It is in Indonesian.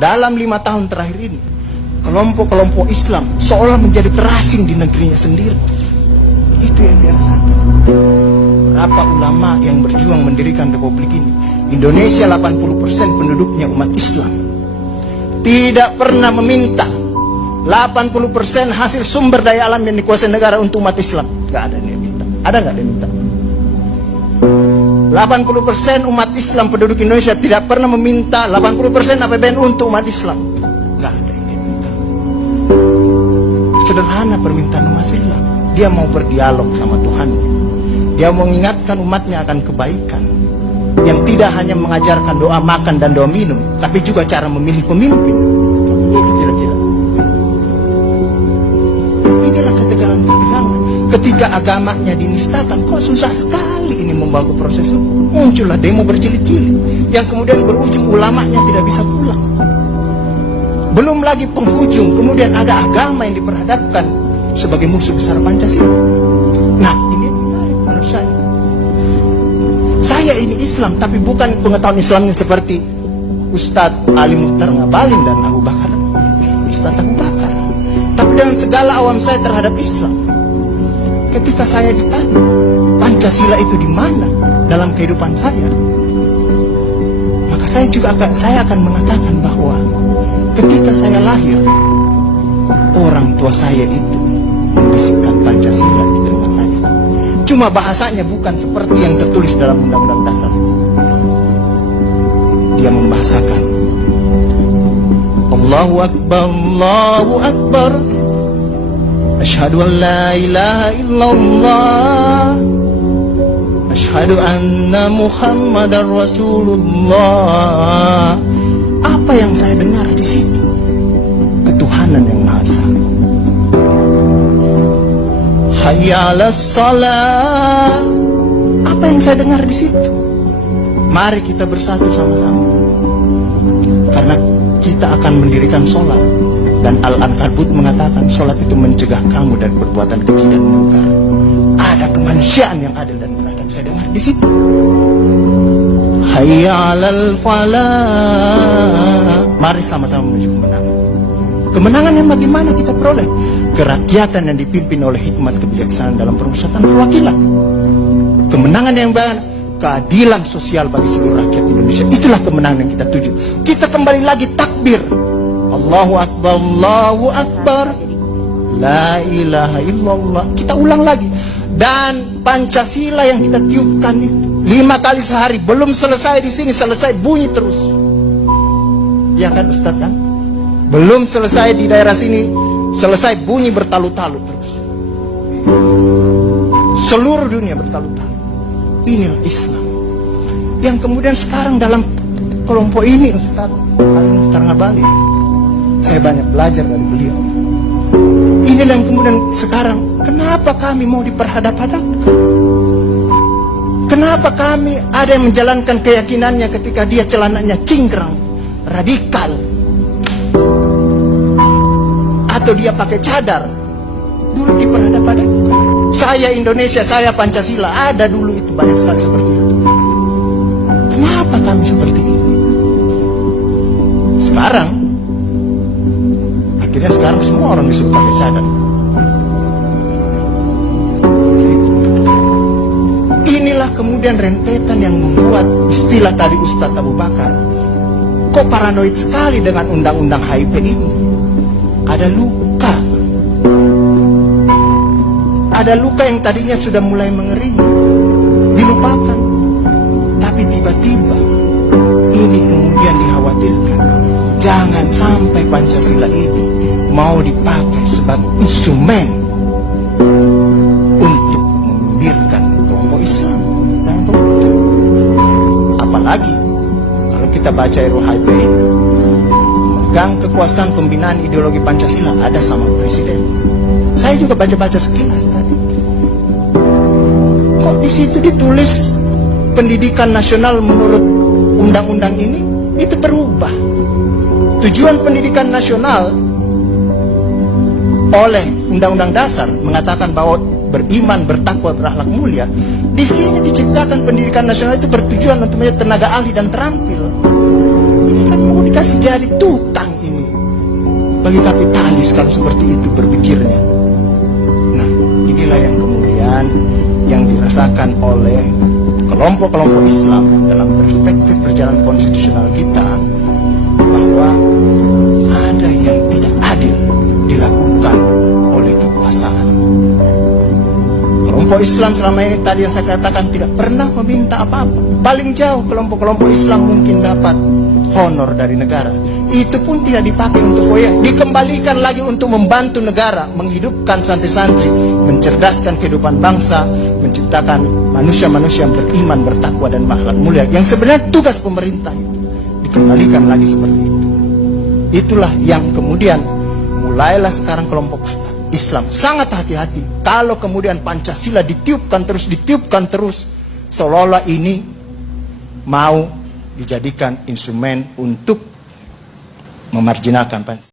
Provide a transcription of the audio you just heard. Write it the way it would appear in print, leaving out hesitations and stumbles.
dalam 5 tahun terakhir ini, kelompok-kelompok Islam seolah menjadi terasing di negerinya sendiri. Itu yang dia rasakan. Berapa ulama yang berjuang mendirikan republik ini? Indonesia 80% penduduknya umat Islam. Tidak pernah meminta 80% hasil sumber daya alam yang dikuasai negara untuk umat Islam. Gak ada yang minta. Ada gak dia minta? 80% umat Islam penduduk Indonesia tidak pernah meminta 80% APBN untuk umat Islam. Gak ada yang dia minta. Sederhana permintaan umat Islam. Dia mau berdialog sama Tuhannya. Dia mau mengingatkan umatnya akan kebaikan, yang tidak hanya mengajarkan doa makan dan doa minum, tapi juga cara memilih pemimpin. Itu kira-kira. Inilah ketegangan-ketegangan. Ketika agamanya dinistakan, kok susah sekali ini membawa ke proses hukum. Muncullah demo berjilid-jilid, yang kemudian berujung ulamanya tidak bisa pulang. Belum lagi penghujung, kemudian ada agama yang diperhadapkan sebagai musuh besar Pancasila. Nah, ini yang menarik menurut saya. Saya ini Islam, tapi bukan pengetahuan Islamnya seperti Ustadz Ali Muhtar Ngabalin dan Abu Bakar, Ustadz Abu Bakar. Tapi dengan segala awam saya terhadap Islam, ketika saya ditanya Pancasila itu di mana dalam kehidupan saya, maka saya akan mengatakan bahwa ketika saya lahir, orang tua saya itu membisikkan Pancasila di telinga saya. Cuma bahasanya bukan seperti yang tertulis dalam Undang-Undang Dasar. Dia membahasakan Allahu Akbar, Allahu Akbar, Asyhadu an la ilaha illallah, Asyhadu anna Muhammadar Rasulullah. Apa yang saya dengar di situ? Ketuhanan yang Maha Esa. Hayya 'alas shalah. Apa yang saya dengar di situ? Mari kita bersatu sama-sama, karena kita akan mendirikan sholat. Dan Al-Ankabut mengatakan sholat itu mencegah kamu dari perbuatan keji dan mungkar. Ada kemanusiaan yang adil dan beradab. Saya dengar di situ. Hayya 'alal falah. Mari sama-sama menuju kemenangan. Kemenangan yang bagaimana kita peroleh? Kerakyatan yang dipimpin oleh hikmat kebijaksanaan dalam permusyawaratan perwakilan. Kemenangan yang bagaimana? Keadilan sosial bagi seluruh rakyat Indonesia. Itulah kemenangan yang kita tuju. Kita kembali lagi takbir. Allahu Akbar, Allahu Akbar, la ilaha illallah. Kita ulang lagi. Dan Pancasila yang kita tiupkan itu 5 kali sehari, belum selesai di sini, selesai bunyi terus. Ya kan Ustaz kan? Belum selesai di daerah sini, selesai bunyi bertalu-talu terus. Seluruh dunia bertalu-talu. Inilah Islam. Yang kemudian sekarang dalam kelompok ini Ustaz Ali Muhtar Ngabalin, saya banyak belajar dari beliau. Inilah yang kemudian sekarang, kenapa kami mau diperhadap-hadapkan? Kenapa kami ada yang menjalankan keyakinannya ketika dia celananya cingkrang, radikal, atau dia pakai cadar, dulu diperhadap-hadapkan. Saya Indonesia, saya Pancasila, ada dulu itu banyak sekali seperti itu. Kenapa kami seperti ini? Sekarang akhirnya semua orang disuruh pakai cadar. Inilah kemudian rentetan yang membuat istilah tadi Ustadz Abu Bakar, kok paranoid sekali dengan undang-undang HIP ini. Ada luka. Ada luka yang tadinya sudah mulai mengering, dilupakan. Tapi tiba-tiba ini kemudian dikhawatirkan, jangan sampai Pancasila ini mau dipakai sebagai instrumen untuk membiarkan kelompok Islam dan kelompok. Apalagi kalau kita baca RUHP itu, megang kekuasaan pembinaan ideologi Pancasila ada sama presiden. Saya juga baca-baca sekilas tadi. Kok di situ ditulis pendidikan nasional menurut undang-undang ini itu berubah. Tujuan pendidikan nasional oleh Undang-Undang Dasar mengatakan bahwa beriman, bertakwa, berakhlak mulia. Di sini diciptakan pendidikan nasional itu bertujuan untuk menjadi tenaga ahli dan terampil. Ini kan mau dikasih jadi tukang. bagi kapitalis kalau seperti itu berpikirnya. Nah, inilah yang kemudian yang dirasakan oleh kelompok-kelompok Islam dalam perspektif perjalanan konstitusional kita, bahwa ada yang tidak adil dilakukan oleh kekuasaan. Kelompok Islam selama ini tadi yang saya katakan tidak pernah meminta apa-apa. Paling jauh kelompok-kelompok Islam mungkin dapat honor dari negara. Itu pun tidak dipakai untuk foya, dikembalikan lagi untuk membantu negara, menghidupkan santri-santri, mencerdaskan kehidupan bangsa, menciptakan manusia-manusia yang beriman, bertakwa dan berakhlak mulia. Yang sebenarnya tugas pemerintah itu dikembalikan lagi seperti itu. Itulah yang kemudian mulailah sekarang kelompok Islam sangat hati-hati kalau kemudian Pancasila ditiupkan terus, seolah-olah ini mau dijadikan instrumen untuk memarjinalkan Pancasila.